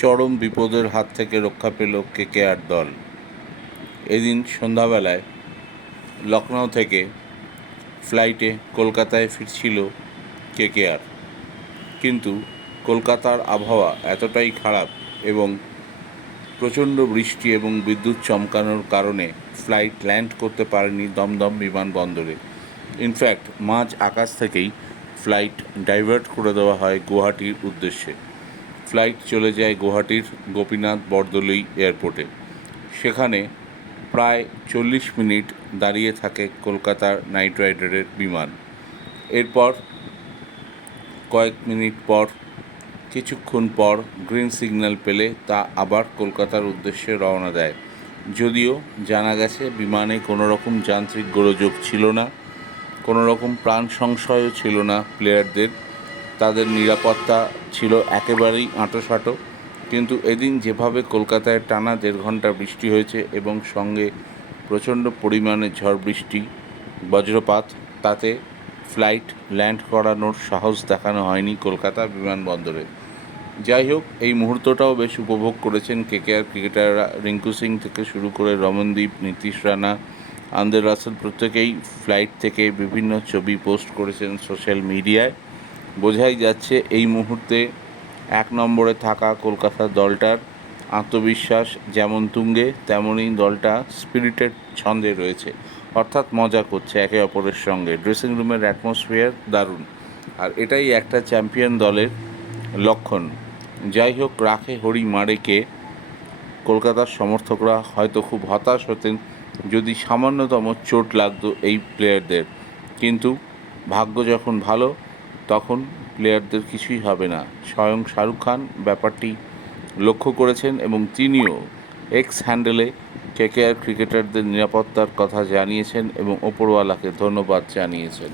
চরম বিপদের হাত থেকে রক্ষা পেল কেকেআর দল। এদিন সন্ধ্যাবেলায় লখনউ থেকে ফ্লাইটে কলকাতায় ফিরছিল কেকেআর, কিন্তু কলকাতার আবহাওয়া এতটাই খারাপ এবং প্রচণ্ড বৃষ্টি এবং বিদ্যুৎ চমকানোর কারণে ফ্লাইট ল্যান্ড করতে পারেনি দমদম বিমানবন্দরে। ইনফ্যাক্ট মাঝ আকাশ থেকেই ফ্লাইট ডাইভার্ট করে দেওয়া হয় গুয়াহাটির উদ্দেশ্যে। ফ্লাইট চলে যায় গুয়াহাটির গোপীনাথ বরদলৈ এয়ারপোর্টে। সেখানে প্রায় 40 মিনিট দাঁড়িয়ে থাকে কলকাতার নাইট রাইডারের বিমান। এরপর কয়েক মিনিট পর, কিছুক্ষণ পর গ্রিন সিগন্যাল পেলে তা আবার কলকাতার উদ্দেশ্যে রওনা দেয়। যদিও জানা গেছে বিমানে কোনো রকম যান্ত্রিক গোলযোগ ছিল না, কোনো রকম প্রাণ সংশয়ও ছিল না প্লেয়ারদের, তাদের নিরাপত্তা ছিল একেবারেই আঁটোসাঁটো। কিন্তু এদিন যেভাবে কলকাতায় টানা 1.5 ঘন্টা বৃষ্টি হয়েছে এবং সঙ্গে প্রচণ্ড পরিমাণে ঝড় বৃষ্টি, বজ্রপাত, তাতে ফ্লাইট ল্যান্ড করানোর সাহস দেখানো হয়নি কলকাতা বিমানবন্দরে। যাই হোক, এই মুহূর্তটাও বেশ উপভোগ করেছেন কেকেআর ক্রিকেটাররা। রিঙ্কু সিং থেকে শুরু করে রমনদীপ, নীতিশ রানা, আন্দ্রে রাসেল প্রত্যেকেই ফ্লাইট থেকে বিভিন্ন ছবি পোস্ট করেছেন সোশ্যাল মিডিয়ায়। বোঝাই যাচ্ছে এই মুহূর্তে 1 নম্বরে থাকা কলকাতার দলটার আত্মবিশ্বাস যেমন তুঙ্গে, তেমনই দলটা স্পিরিটেড ছন্দে রয়েছে, অর্থাৎ মজা করছে একে অপরের সঙ্গে। ড্রেসিং রুমের অ্যাটমসফিয়ার দারুণ, আর এটাই একটা চ্যাম্পিয়ন দলের লক্ষণ। যাই হোক, রাখে হরি মারেকে কলকাতার সমর্থকরা হয়তো খুব হতাশ হতেন যদি সামান্যতম চোট লাগতো এই প্লেয়ারদের, কিন্তু ভাগ্য যখন ভালো তখন প্লেয়ারদের কিছুই হবে না। স্বয়ং শাহরুখ খান ব্যাপারটি লক্ষ্য করেছেন এবং তিনিও এক্স হ্যান্ডেলে কেকেআর ক্রিকেটারদের নিরাপত্তার কথা জানিয়েছেন এবং ওপরওয়ালাকে ধন্যবাদ জানিয়েছেন।